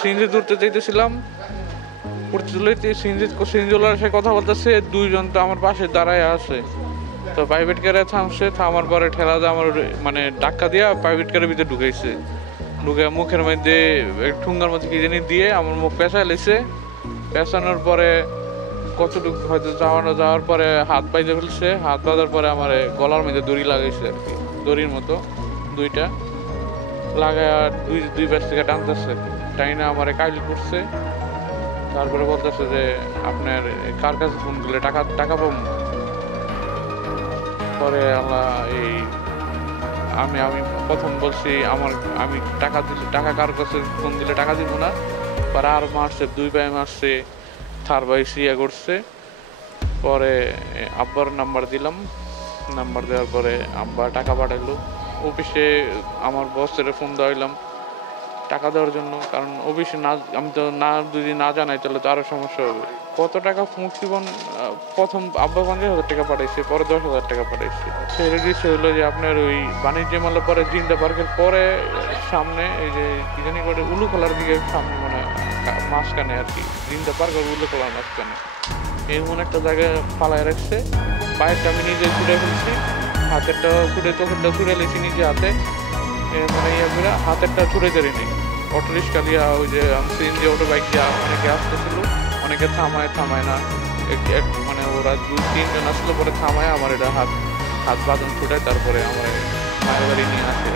CNG তুলতে চাইতেছিলাম, সিএনজিওয়ালার সাথে কথা বলতেছে, দুইজন তো আমার পাশে দাঁড়ায় আছে। তো প্রাইভেট কারে থামছে, থামার পরে ঠেলা দিয়ে আমার মানে ধাক্কা দিয়া প্রাইভেট কারের ভিতরে ঢুকাইছে। ঢুকে মুখের মধ্যে ঠুঙ্গার মধ্যে কি জানি দিয়ে আমার মুখ পেঁচায় লেছে। পেঁচানোর পরে কতটুকু হয়তো যাওয়ার পরে হাত বাইতে ফেলছে। হাত বাঁধার পরে আমার গলার মধ্যে দড়ি লাগাইছে আর কি, দড়ির মতো দুইটা লাগায় দুই পাশ থেকে টানতেছে। টাইনা আমার কাইল করছে। তারপরে বলতেছে যে আপনার কার কাছে ফোন দিলে টাকা পাবো। পরে আল্লাহ এই আমি প্রথম বলছি আমি টাকা কার কাছে ফোন দিলে টাকা দিব না। পরে আর মারছে, দুই পায়ে মারছে, থার ভাই সিয়া করছে। পরে আব্বার নাম্বার দিলাম, নাম্বার দেওয়ার পরে আব্বা টাকা পাঠাইলো। অফিসে আমার বসের ফোন দেওয়াইলাম টাকা দেওয়ার জন্য, কারণ অফিসে না আমি তো যদি না জানাই তাহলে তো আরো সমস্যা হবে। কত টাকা মুক্তিপণ প্রথম আব্বা 50,000 টাকা পাঠাইছে, পরে 10,000 টাকা পাঠাইছে। ছেড়ে দিচ্ছে হলো যে আপনার ওই বাণিজ্য মেলা পরে জিন্দা পার্কের পরে সামনে এই যে কি জানি করে উলুখোলার দিকে সামনে মানে মাঝখানে আর কি, জিন্দা পার্ক আর উলুখোলার মাঝখানে এমন একটা জায়গায় পালায় রাখছে। পায়েরটা আমি নিজে ছুটে ফেলছি, হাতেরটা ছুটে, চোখেরটা ছুটে লেছি নিজে হাতে, মানে ইয়ে হাতেরটা ছুটে দেরিনি। অটো রিক্সা দিয়া ওই যে সিএনজি অটো বাইক দিয়া অনেকে আসতেছিল, অনেকে থামায় না, মানে ওরা 2-3 জন আসলো, পরে থামায় আমার এটা হাত বাঁধন ছুটে তারপরে আমার মায়ের বাড়ি নিয়ে আসে।